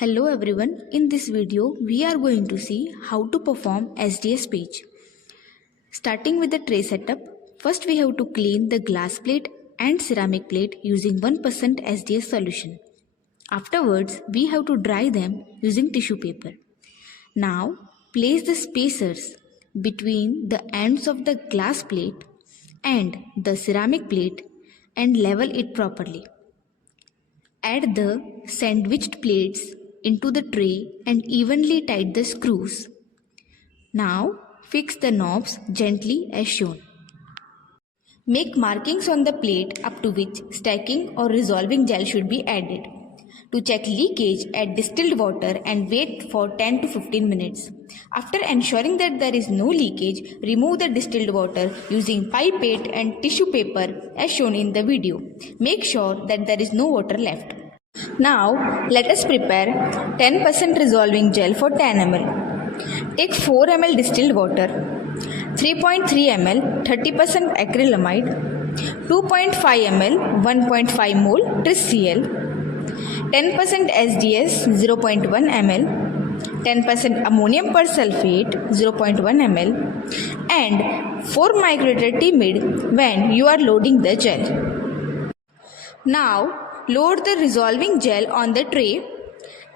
Hello everyone, in this video we are going to see how to perform SDS page. Starting with the tray setup, first we have to clean the glass plate and ceramic plate using 1% SDS solution. Afterwards, we have to dry them using tissue paper. Now, place the spacers between the ends of the glass plate and the ceramic plate and level it properly. Add the sandwiched plates into the tray and evenly tight the screws. Now fix the knobs gently as shown. Make markings on the plate up to which stacking or resolving gel should be added. To check leakage, add distilled water and wait for 10 to 15 minutes. After ensuring that there is no leakage, remove the distilled water using pipette and tissue paper as shown in the video. Make sure that there is no water left. Now, let us prepare 10% resolving gel for 10 ml. Take 4 ml distilled water, 3.3 ml 30% acrylamide, 2.5 ml 1.5 mole Tris Cl, 10% SDS 0.1 ml, 10% ammonium persulfate 0.1 ml and 4 microliter timid when you are loading the gel. Now, load the resolving gel on the tray.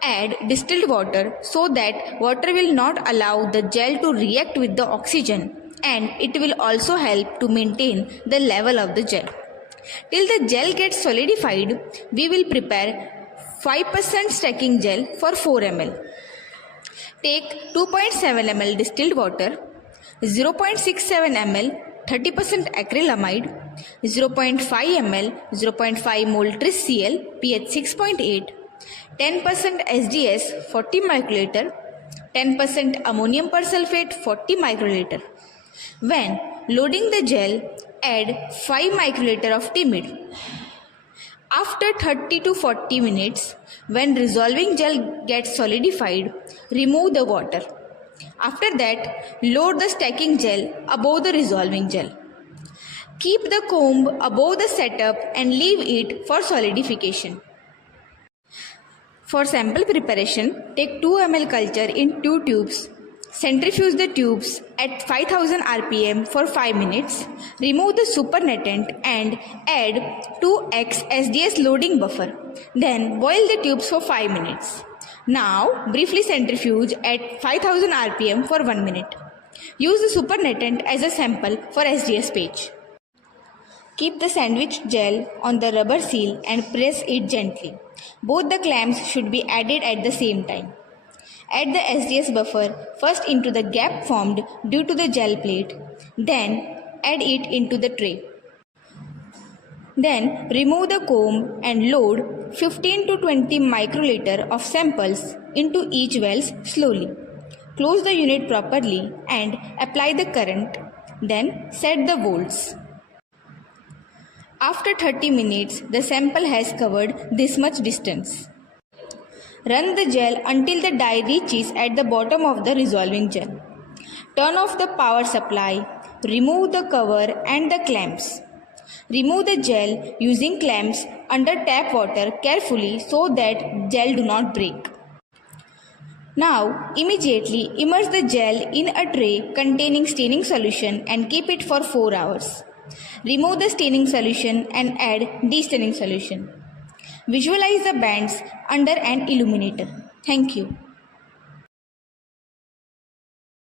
Add distilled water so that water will not allow the gel to react with the oxygen and it will also help to maintain the level of the gel. Till the gel gets solidified, we will prepare 5% stacking gel for 4 ml. Take 2.7 ml distilled water, 0.67 ml 30% acrylamide, 0.5 ml 0.5 mole Tris Cl pH 6.8, 10% SDS 40 microliter, 10% ammonium persulfate 40 microliter. When loading the gel, add 5 microliter of timid. After 30 to 40 minutes, when resolving gel gets solidified, remove the water. After that, load the stacking gel above the resolving gel. Keep the comb above the setup and leave it for solidification. For sample preparation, take 2 ml culture in 2 tubes. Centrifuge the tubes at 5000 rpm for 5 minutes. Remove the supernatant and add 2x SDS loading buffer. Then boil the tubes for 5 minutes. Now, briefly centrifuge at 5000 rpm for 1 minute. Use the supernatant as a sample for SDS page. Keep the sandwiched gel on the rubber seal and press it gently. Both the clamps should be added at the same time. Add the SDS buffer first into the gap formed due to the gel plate, then add it into the tray. Then remove the comb and load 15 to 20 microliter of samples into each wells slowly. Close the unit properly and apply the current. Then set the volts. After 30 minutes, the sample has covered this much distance. Run the gel until the dye reaches at the bottom of the resolving gel. Turn off the power supply. Remove the cover and the clamps. Remove the gel using clamps under tap water carefully so that gel do not break. Now, immediately immerse the gel in a tray containing staining solution and keep it for 4 hours. Remove the staining solution and add destaining solution. Visualize the bands under an illuminator. Thank you.